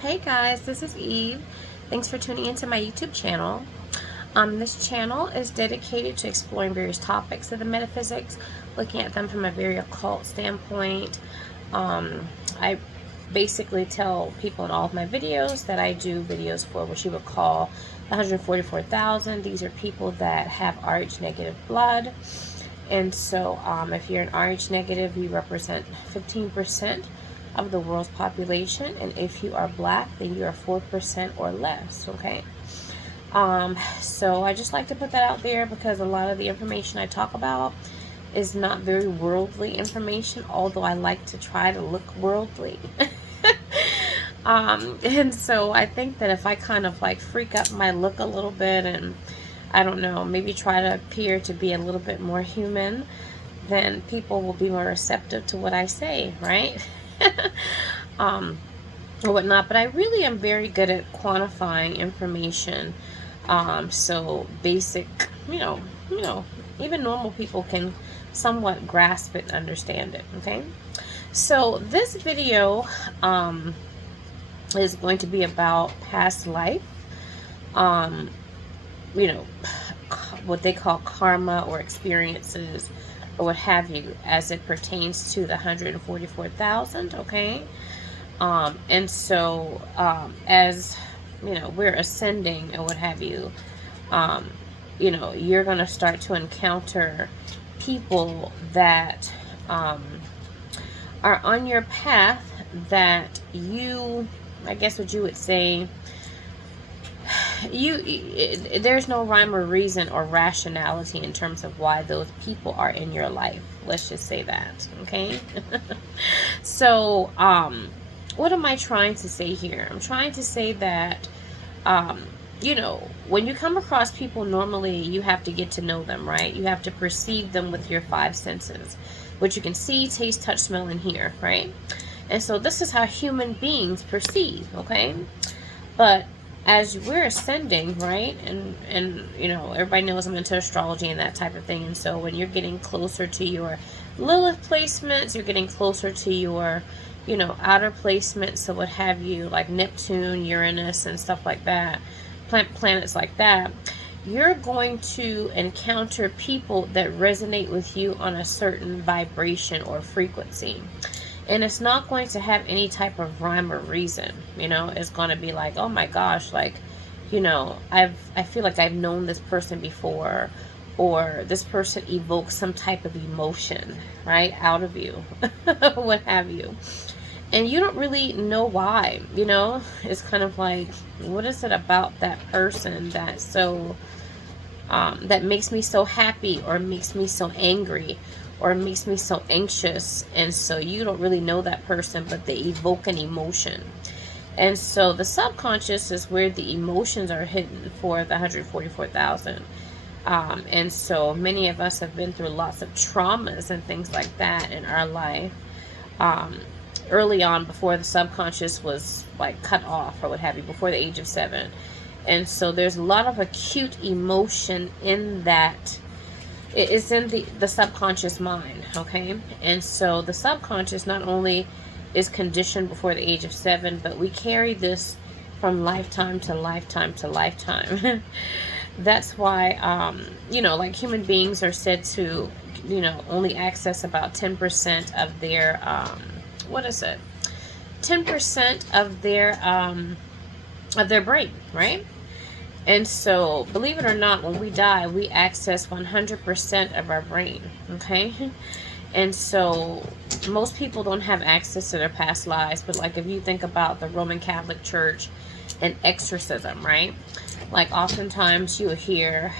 Hey guys, this is Eve. Thanks for tuning into my YouTube channel. This channel is dedicated to exploring various topics of the metaphysics, looking at them from a very occult standpoint. I basically tell people in all of my videos that I do videos for what you would call 144,000. These are people that have Rh negative blood. And so if you're an Rh negative, you represent 15% of the world's population, and if you are black, then you are 4% or less. Okay, so I just like to put that out there because a lot of the information I talk about is not very worldly information, although I like to try to look worldly. And so I think that if I kind of like freak up my look a little bit and I don't know, maybe try to appear to be a little bit more human, then people will be more receptive to what I say, right? Or whatnot. But I really am very good at quantifying information. So basic, even normal people can somewhat grasp it and understand it. Okay. So this video is going to be about past life. What they call karma or experiences or what have you as it pertains to the 144,000. Okay. And so as we're ascending and what have you, you're going to start to encounter people that are on your path that I guess what you would say, there's no rhyme or reason or rationality in terms of why those people are in your life. Let's just say that. Okay. So what am I trying to say here? I'm trying to say that when you come across people, normally you have to get to know them, right? You have to perceive them with your five senses, which you can see, taste, touch, smell, and hear, right? And so this is how human beings perceive. Okay. But as we're ascending, right, and everybody knows I'm into astrology and that type of thing, and so when you're getting closer to your Lilith placements, you're getting closer to your, outer placements, so what have you, like Neptune, Uranus, and stuff like that, planets like that, you're going to encounter people that resonate with you on a certain vibration or frequency. And it's not going to have any type of rhyme or reason. It's going to be like, oh my gosh, like, I feel like I've known this person before, or this person evokes some type of emotion, right, out of you, what have you. And you don't really know why, it's kind of like, what is it about that person that that makes me so happy or makes me so angry or makes me so anxious? And so you don't really know that person, but they evoke an emotion. And so the subconscious is where the emotions are hidden for the 144,000. And so many of us have been through lots of traumas and things like that in our life. Early on, before the subconscious was like cut off or what have you, before the age of 7. And so there's a lot of acute emotion in that. It is in the subconscious mind. Okay. And so the subconscious not only is conditioned before the age of 7, but we carry this from lifetime to lifetime to lifetime. That's why, like human beings are said to, only access about 10% of their, 10% of their brain, right? And so, believe it or not, when we die, we access 100% of our brain, okay? And so, most people don't have access to their past lives, but like if you think about the Roman Catholic Church and exorcism, right? Like oftentimes you'll hear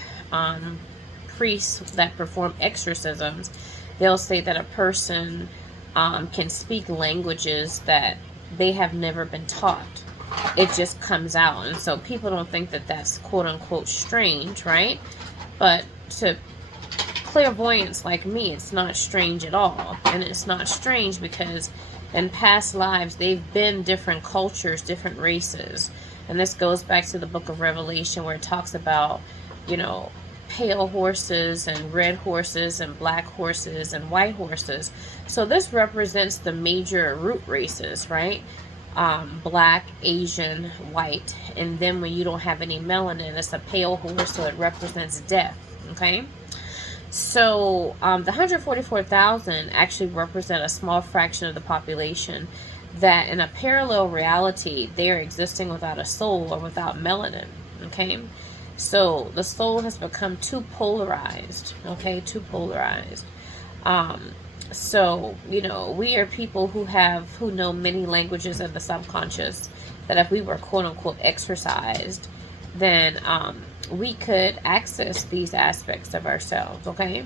priests that perform exorcisms, they'll say that a person can speak languages that they have never been taught. It just comes out. And so people don't think that that's quote unquote strange, right? But to clairvoyants like me, it's not strange at all. And it's not strange because in past lives they've been different cultures, different races. And this goes back to the book of Revelation where it talks about, pale horses and red horses and black horses and white horses. So this represents the major root races, right? black, Asian, white. And then when you don't have any melanin, it's a pale horse, so it represents death. Okay? So the 144,000 actually represent a small fraction of the population that in a parallel reality, they are existing without a soul or without melanin. Okay? So the soul has become too polarized. Okay? Too polarized. So, we are people who know many languages of the subconscious, that if we were quote unquote exercised, then we could access these aspects of ourselves, okay?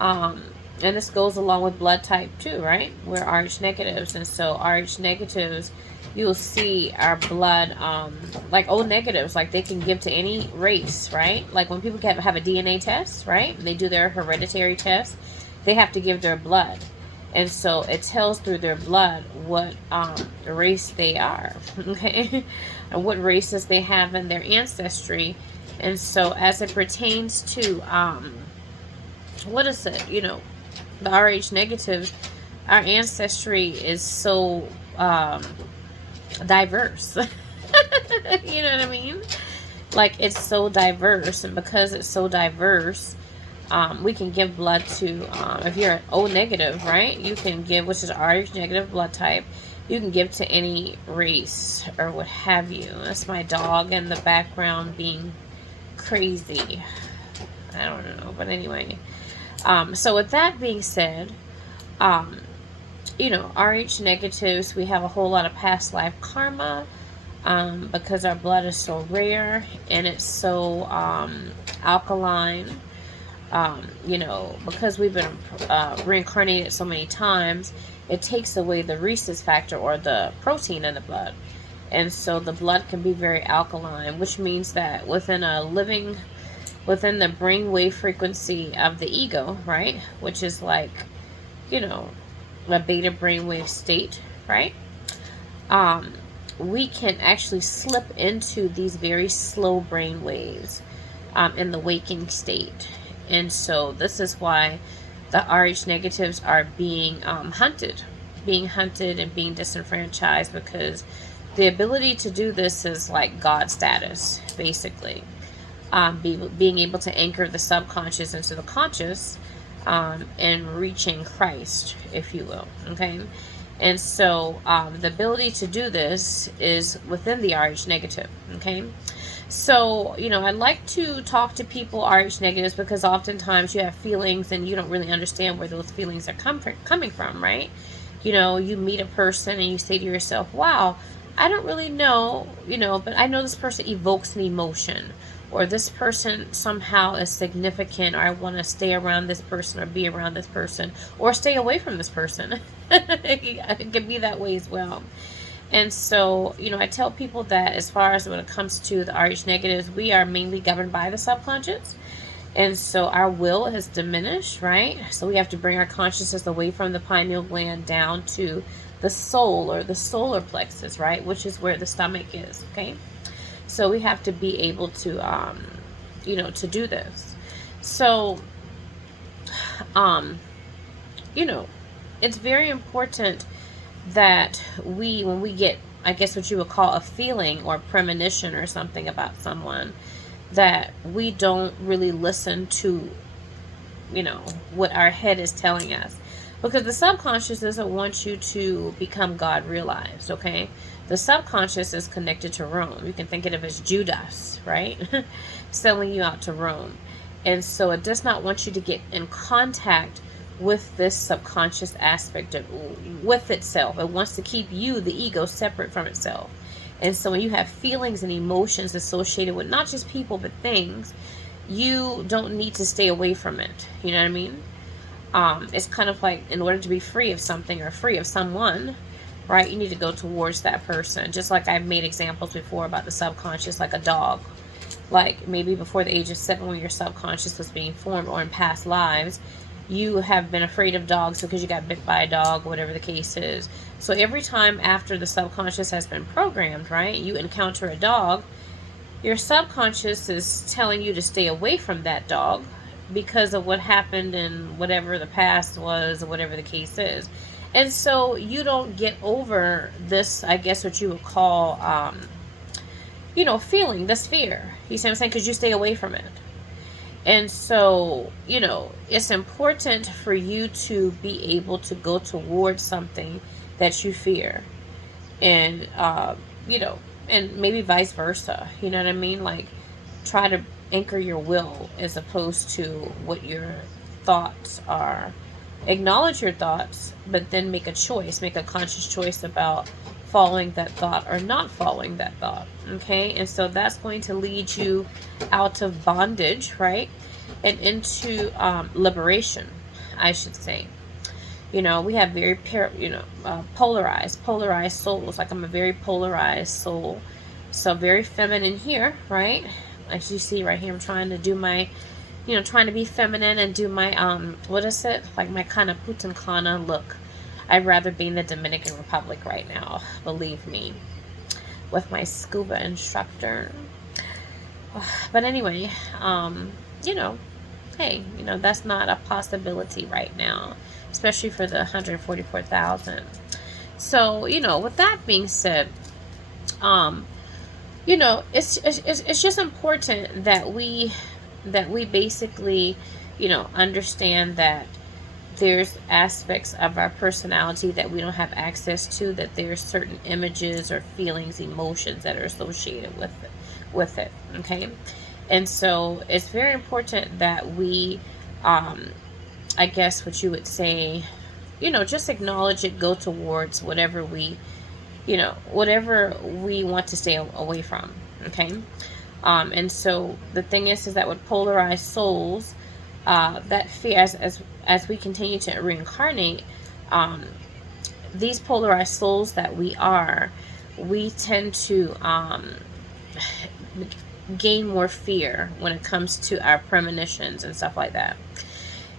And this goes along with blood type too, right? We're Rh negatives, and so Rh negatives, you'll see our blood, like O negatives, like they can give to any race, right? Like when people have a DNA test, right? They do their hereditary test, they have to give their blood. And so it tells through their blood what race they are, okay? And what races they have in their ancestry. And so as it pertains to, what is it? The Rh negative, our ancestry is so diverse. You know what I mean? Like, it's so diverse. And because it's so diverse, we can give blood to, if you're O negative, right? You can give, which is Rh negative blood type. You can give to any race or what have you. That's my dog in the background being crazy. I don't know. But anyway. So with that being said, Rh negatives, we have a whole lot of past life karma, because our blood is so rare and it's so alkaline. Because we've been reincarnated so many times, it takes away the rhesus factor, or the protein in the blood. And so the blood can be very alkaline, which means that within the brainwave frequency of the ego, right? Which is like, a beta brainwave state, right? We can actually slip into these very slow brain waves in the waking state. And so this is why the Rh negatives are being hunted and being disenfranchised, because the ability to do this is like God status, basically. Being able to anchor the subconscious into the conscious, and reaching Christ, if you will, okay? And so the ability to do this is within the Rh negative, okay? So, I like to talk to people, Rh negatives, because oftentimes you have feelings and you don't really understand where those feelings are coming from, right? You meet a person and you say to yourself, wow, I don't really know, but I know this person evokes an emotion, or this person somehow is significant, or I want to stay around this person or be around this person, or stay away from this person. It can be that way as well. And so, I tell people that as far as when it comes to the Rh negatives, we are mainly governed by the subconscious. And so our will has diminished, right? So we have to bring our consciousness away from the pineal gland down to the soul, or the solar plexus, right? Which is where the stomach is, okay? So we have to be able to, to do this. So, it's very important that when we get, I guess what you would call a feeling or premonition or something about someone, that we don't really listen to, what our head is telling us. Because the subconscious doesn't want you to become God realized, okay? The subconscious is connected to Rome. You can think of it as Judas, right? Selling you out to Rome. And so it does not want you to get in contact with this subconscious aspect with itself. It wants to keep you, the ego, separate from itself. And so when you have feelings and emotions associated with not just people but things, you don't need to stay away from it. You know what I mean? It's kind of like, in order to be free of something or free of someone, right, you need to go towards that person. Just like I've made examples before about the subconscious, like a dog. Like maybe before the age of 7, when your subconscious was being formed, or in past lives, you have been afraid of dogs because you got bit by a dog, whatever the case is. So every time after the subconscious has been programmed, right, you encounter a dog, your subconscious is telling you to stay away from that dog because of what happened in whatever the past was, or whatever the case is. And so you don't get over this, I guess what you would call, feeling this fear. You see what I'm saying? Because you stay away from it. And so, it's important for you to be able to go towards something that you fear. And, and maybe vice versa. You know what I mean? Like, try to anchor your will as opposed to what your thoughts are. Acknowledge your thoughts, but then make a choice, make a conscious choice about following that thought or not following that thought. Okay? And so that's going to lead you out of bondage, right? And into liberation, I should say. We have very polarized souls. Like, I'm a very polarized soul. So very feminine here, right? As you see right here, I'm trying to do my, trying to be feminine and do my, what is it? Like my kind of Putankana look. I'd rather be in the Dominican Republic right now, believe me, with my scuba instructor. But anyway, hey, that's not a possibility right now, especially for the 144,000. So, with that being said, it's just important that we basically, understand that there's aspects of our personality that we don't have access to, that there's certain images or feelings, emotions that are associated with it, okay? And so it's very important that we, I guess what you would say, just acknowledge it, go towards whatever we want to stay away from, okay? And so the thing is that with polarized souls, that fear, as we continue to reincarnate, these polarized souls that we tend to gain more fear when it comes to our premonitions and stuff like that.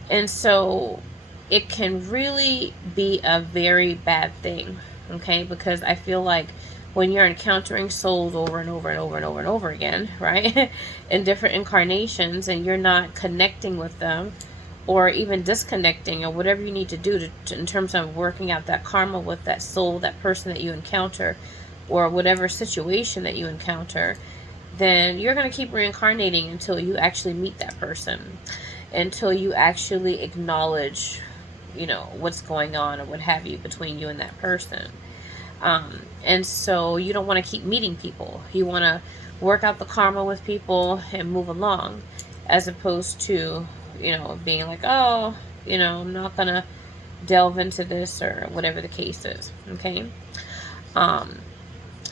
And so it can really be a very bad thing, okay? Because I feel like when you're encountering souls over and over and over and over and over again, right, in different incarnations, and you're not connecting with them, or even disconnecting, or whatever you need to do in terms of working out that karma with that soul, that person that you encounter, or whatever situation that you encounter, then you're going to keep reincarnating until you actually meet that person, until you actually acknowledge, what's going on or what have you between you and that person. And so you don't want to keep meeting people. You want to work out the karma with people and move along, as opposed to, being like, oh, I'm not going to delve into this, or whatever the case is. Okay. And,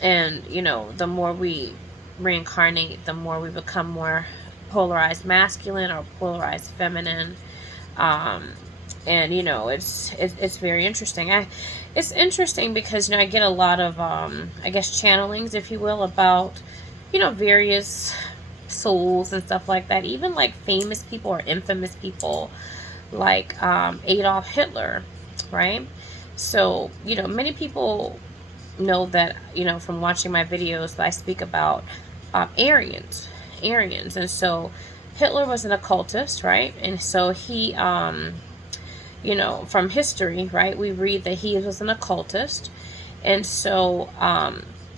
the more we reincarnate, the more we become more polarized masculine or polarized feminine. And it's very interesting. It's interesting because I get a lot of I guess channelings, if you will, about various souls and stuff like that. Even like famous people or infamous people, like Adolf Hitler, right? So many people know that from watching my videos that I speak about Aryans, and so Hitler was an occultist, right? And so he from history, right, we read that he was an occultist, and so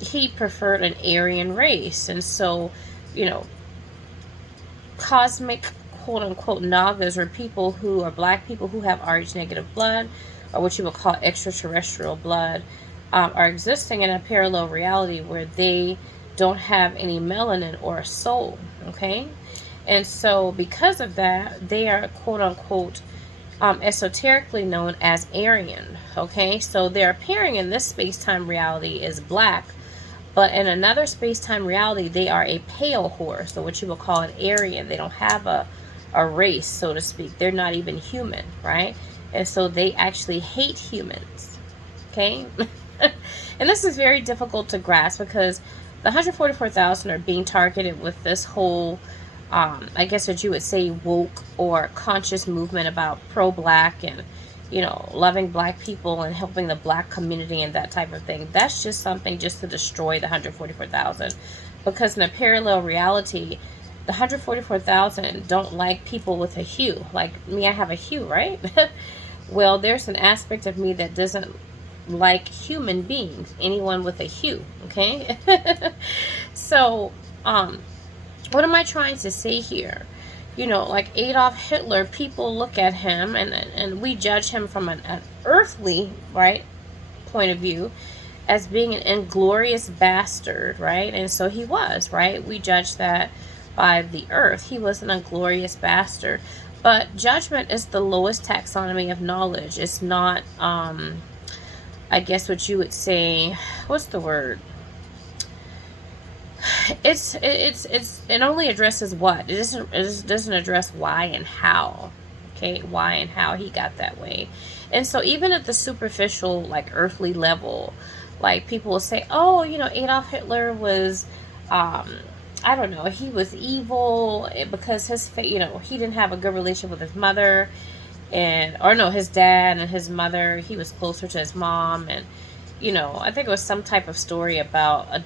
he preferred an Aryan race. And so cosmic quote-unquote nagas, or people who are black people who have Rh negative blood, or what you would call extraterrestrial blood, are existing in a parallel reality where they don't have any melanin or a soul, okay? And so because of that, they are quote-unquote esoterically known as Aryan, okay? So they're appearing in this space-time reality as black, but in another space-time reality, they are a pale horse, so what you would call an Aryan. They don't have a race, so to speak. They're not even human, right? And so they actually hate humans, okay? And this is very difficult to grasp, because the 144,000 are being targeted with this whole I guess what you would say woke or conscious movement about pro-black and loving black people and helping the black community and that type of thing. That's just something just to destroy the 144,000, because in a parallel reality, the 144,000 don't like people with a hue. Like me, I have a hue, right? Well, there's an aspect of me that doesn't like human beings, anyone with a hue, okay? So, what am I trying to say here? Like Adolf Hitler, people look at him and we judge him from an earthly, right, point of view as being an inglorious bastard, right? And so he was, right? We judge that by the earth. He was an inglorious bastard. But judgment is the lowest taxonomy of knowledge. It's not, I guess what you would say, what's the word? It only addresses what? It doesn't address why and how. Okay, why and how he got that way. And so even at the superficial, like earthly level, like people will say, oh, Adolf Hitler was, I don't know, he was evil because he didn't have a good relationship with his mother, his dad and his mother. He was closer to his mom, and I think it was some type of story about a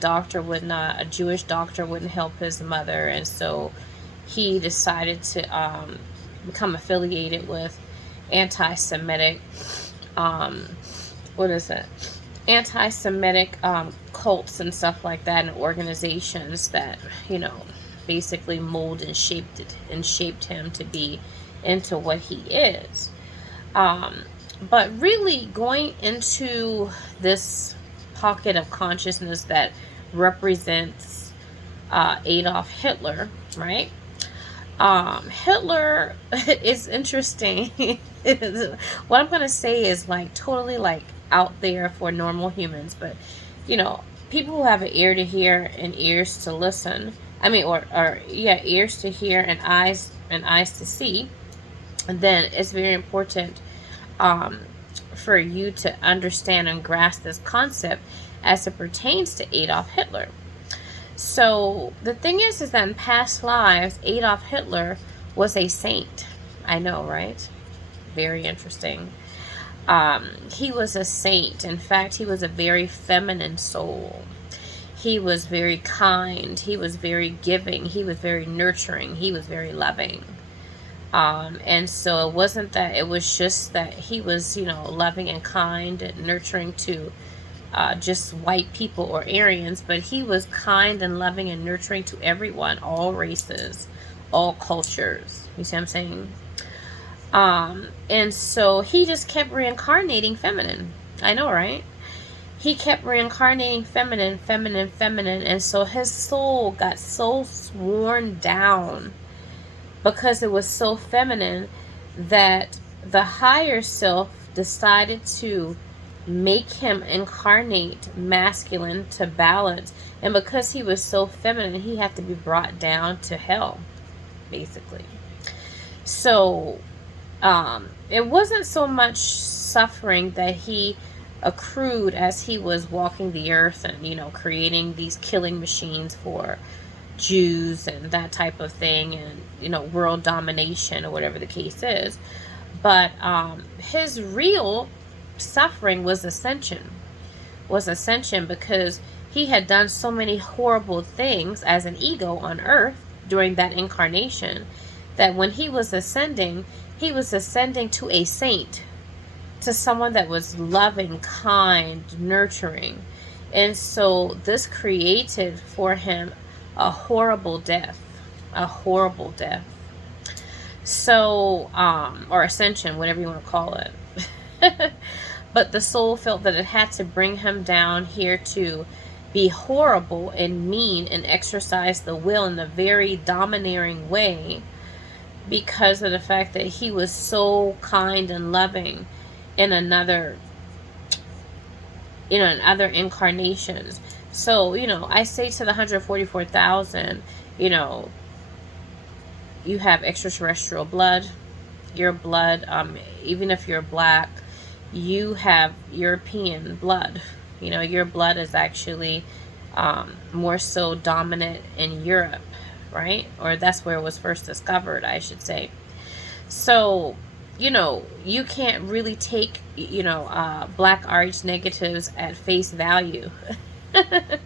Jewish doctor wouldn't help his mother, and so he decided to become affiliated with anti-Semitic, anti-Semitic cults and stuff like that, and organizations that, basically mold and shaped him to be into what he is. But really going into this pocket of consciousness that represents Adolf Hitler, right? Hitler is interesting. What I'm going to say is like totally like out there for normal humans, but people who have an ear to hear and ears to listen, ears to hear and eyes to see, then it's very important for you to understand and grasp this concept as it pertains to Adolf Hitler. So the thing is that in past lives, Adolf Hitler was a saint. I know, right? Very interesting. He was a saint. In fact, he was a very feminine soul. He was very kind. He was very giving. He was very nurturing. He was very loving. And so it wasn't that, it was just that he was, loving and kind and nurturing to just white people or Aryans, but he was kind and loving and nurturing to everyone, all races, all cultures. You see what I'm saying? And so he just kept reincarnating feminine. I know, right? He kept reincarnating feminine, and so his soul got so worn down because it was so feminine that the higher self decided to make him incarnate masculine to balance. And because he was so feminine, he had to be brought down to hell, basically. So it wasn't so much suffering that he accrued as he was walking the earth and, creating these killing machines for Jews and that type of thing, and world domination or whatever the case is. But his real suffering was ascension because he had done so many horrible things as an ego on earth during that incarnation that when he was ascending to a saint, to someone that was loving, kind, nurturing. And so this created for him a horrible death. So, or ascension, whatever you want to call it. But the soul felt that it had to bring him down here to be horrible and mean and exercise the will in a very domineering way because of the fact that he was so kind and loving in other incarnations. So, I say to the 144,000, you have extraterrestrial blood. Your blood, even if you're black, you have European blood. Your blood is actually more so dominant in Europe, right? Or that's where it was first discovered, I should say. So, you can't really take, black RH negatives at face value.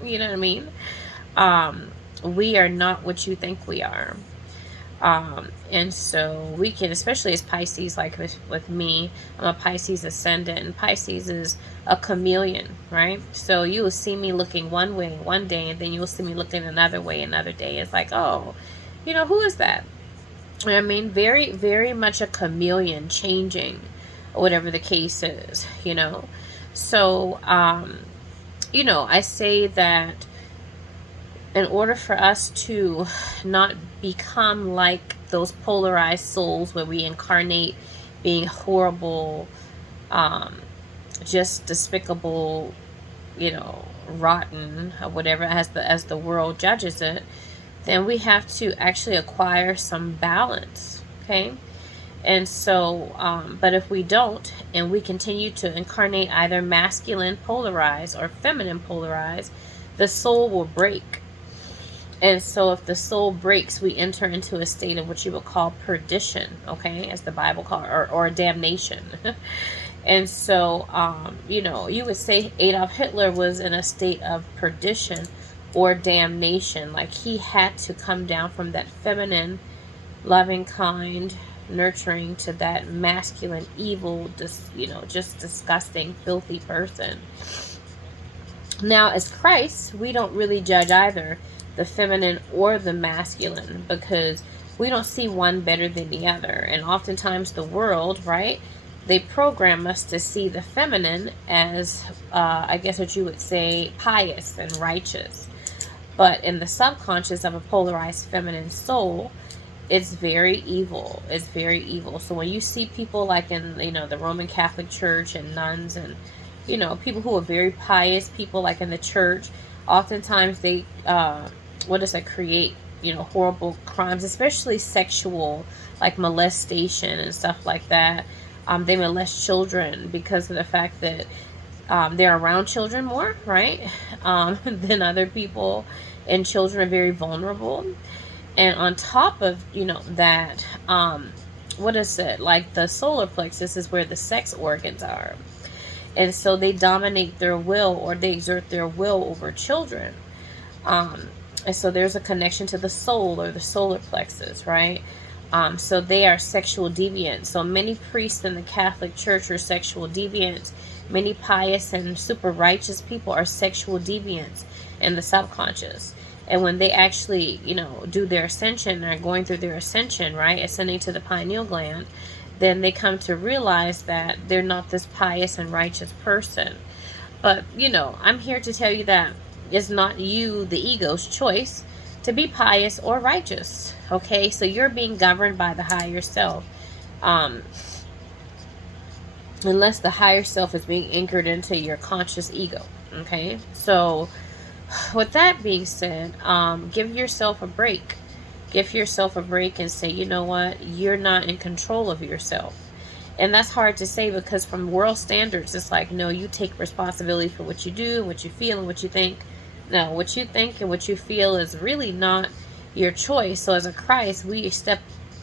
You know what I mean? We are not what you think we are. And so we can, especially as Pisces, like with me, I'm a Pisces ascendant, and Pisces is a chameleon, right? So you will see me looking one way one day, and then you'll see me looking another way another day. It's like, oh, who is that? I mean, very, very much a chameleon, changing, whatever the case is. So, I say that in order for us to not become like those polarized souls where we incarnate being horrible, just despicable, rotten, or whatever, as the world judges it, then we have to actually acquire some balance, okay? And so, but if we don't, and we continue to incarnate either masculine polarized or feminine polarized, the soul will break. And so if the soul breaks, we enter into a state of what you would call perdition, okay, as the Bible calls, or damnation. And so, you would say Adolf Hitler was in a state of perdition or damnation. Like he had to come down from that feminine, loving, kind, nurturing to that masculine, evil, just disgusting, filthy person. Now, as Christ, we don't really judge either the feminine or the masculine, because we don't see one better than the other. And oftentimes the world, right, they program us to see the feminine as, I guess what you would say, pious and righteous. But in the subconscious of a polarized feminine soul, it's very evil. It's very evil. So when you see people like in, the Roman Catholic Church and nuns and, people who are very pious, people like in the church, oftentimes they, create, horrible crimes, especially sexual, like molestation and stuff like that. They molest children because of the fact that they're around children more, right, than other people, and children are very vulnerable. And on top of, that, like the solar plexus is where the sex organs are. And so they dominate their will, or they exert their will over children. And so there's a connection to the soul, or the solar plexus, right? So they are sexual deviants. So many priests in the Catholic Church are sexual deviants. Many pious and super righteous people are sexual deviants in the subconscious. And when they actually, do their ascension, or going through their ascension, right, ascending to the pineal gland, then they come to realize that they're not this pious and righteous person. But, I'm here to tell you that it's not you, the ego's choice, to be pious or righteous. Okay, so you're being governed by the higher self. Unless the higher self is being anchored into your conscious ego. Okay, so with that being said, give yourself a break. Give yourself a break and say, you know what, you're not in control of yourself. And that's hard to say, because from world standards, it's like, no, you take responsibility for what you do, what you feel, and what you think. No, what you think and what you feel is really not your choice. So as a Christ, we step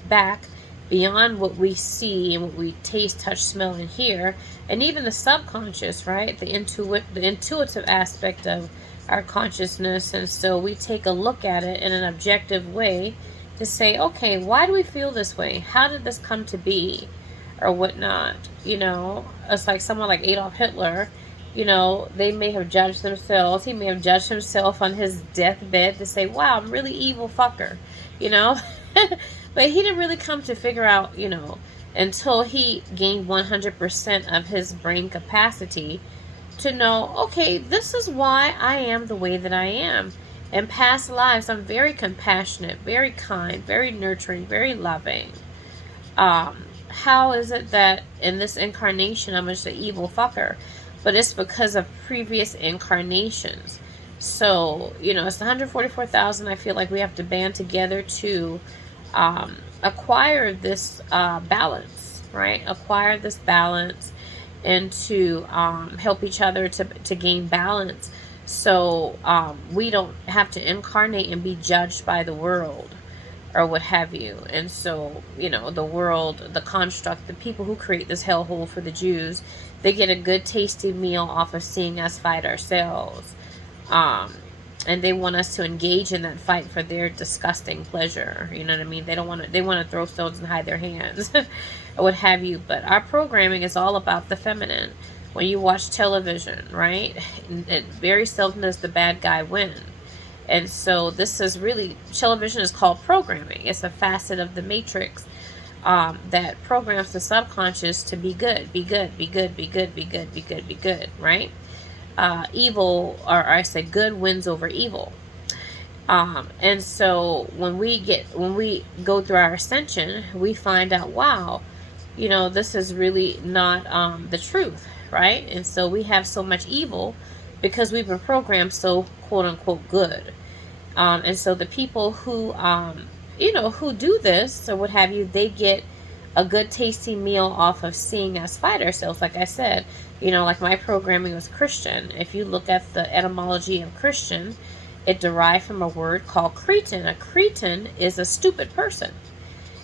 back beyond what we see and what we taste, touch, smell, and hear, and even the subconscious, right? The intuitive aspect of our consciousness. And so we take a look at it in an objective way to say, okay, why do we feel this way? How did this come to be? Or whatnot. It's like someone like Adolf Hitler, they may have judged themselves. He may have judged himself on his deathbed to say, wow, I'm really evil fucker, But he didn't really come to figure out, until he gained 100% of his brain capacity to know, okay, this is why I am the way that I am. In past lives, I'm very compassionate, very kind, very nurturing, very loving. How is it that in this incarnation I'm just an evil fucker? But it's because of previous incarnations. So, it's 144,000 I feel like we have to band together to acquire this balance, right? Acquire this balance, and to help each other to gain balance, so we don't have to incarnate and be judged by the world or what have you. And so, the world, the construct, the people who create this hellhole for the Jews, they get a good tasty meal off of seeing us fight ourselves. And they want us to engage in that fight for their disgusting pleasure. You know what I mean? They don't want to. They want to throw stones and hide their hands, or what have you. But our programming is all about the feminine. When you watch television, right? It very seldom does the bad guy win. And so this is really, television is called programming. It's a facet of the matrix that programs the subconscious to be good, be good, be good, be good, be good, be good, be good, right? Evil, or I say good, wins over evil. And so when we go through our ascension, we find out, wow, you know, this is really not the truth, right? And so we have so much evil because we've been programmed so quote unquote good. And so the people who who do this or what have you, they get a good tasty meal off of seeing us fight ourselves. Like I said, like my programming was Christian. If you look at the etymology of Christian, it derived from a word called cretin. A cretin is a stupid person.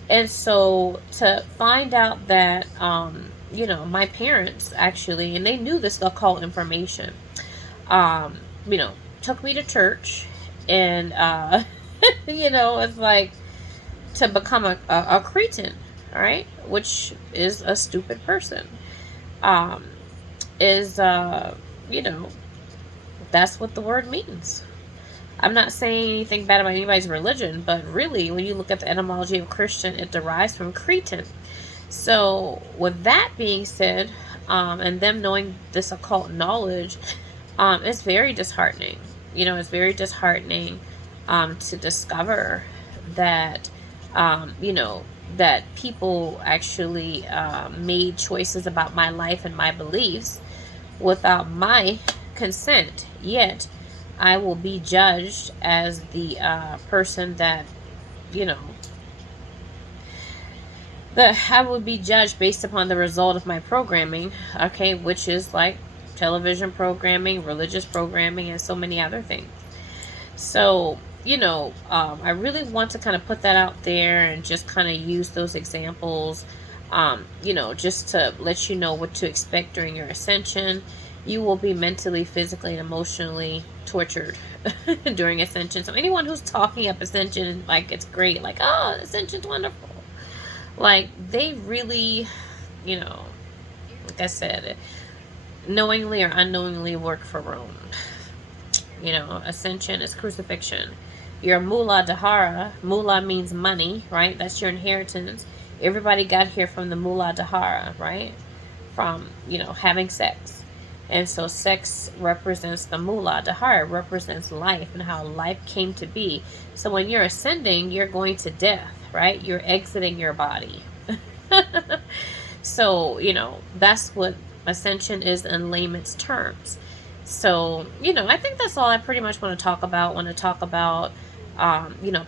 And so to find out that, my parents actually, and they knew this occult information, took me to church, and, it's like to become a cretin, all right, which is a stupid person, that's what the word means. I'm not saying anything bad about anybody's religion, but really, when you look at the etymology of Christian, it derives from cretin. So, with that being said, and them knowing this occult knowledge, it's very disheartening. It's very disheartening to discover that, that people actually made choices about my life and my beliefs without my consent. Yet, I will be judged as the person that, I will be judged based upon the result of my programming, okay, which is like television programming, religious programming, and so many other things. So, I really want to kind of put that out there and just kind of use those examples, just to let you know what to expect during your ascension. You will be mentally, physically, and emotionally tortured during ascension. So anyone who's talking up ascension, like it's great, like, oh, ascension's wonderful, like they really, like I said, knowingly or unknowingly work for Rome. Ascension is crucifixion. Your Mula Dahara, Mula means money, right? That's your inheritance. Everybody got here from the Mula Dahara, right? From, having sex. And so sex represents the Mula Dahara, represents life and how life came to be. So when you're ascending, you're going to death, right? You're exiting your body. So, that's what ascension is in layman's terms. So, I think that's all I pretty much want to talk about.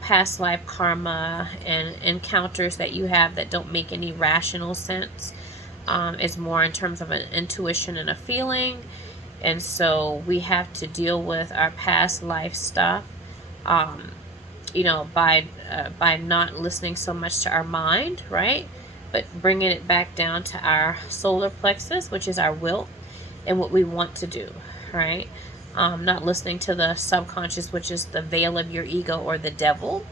Past life karma and encounters that you have that don't make any rational sense. It's more in terms of an intuition and a feeling. And so we have to deal with our past life stuff, by not listening so much to our mind, right? But bringing it back down to our solar plexus, which is our will and what we want to do, right? Not listening to the subconscious, which is the veil of your ego or the devil.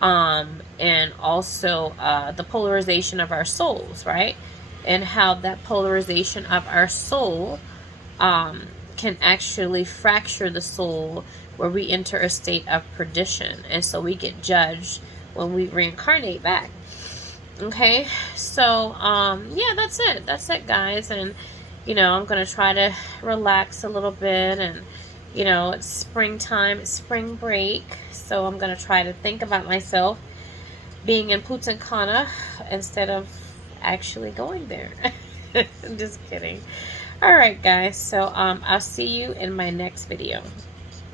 And also the polarization of our souls, right? And how that polarization of our soul can actually fracture the soul, where we enter a state of perdition. And so we get judged when we reincarnate back. Okay, so yeah, that's it, guys. And I'm gonna try to relax a little bit, and it's springtime, it's spring break, so I'm gonna try to think about myself being in Punta Cana instead of actually going there. I'm just kidding. All right, guys, so I'll see you in my next video.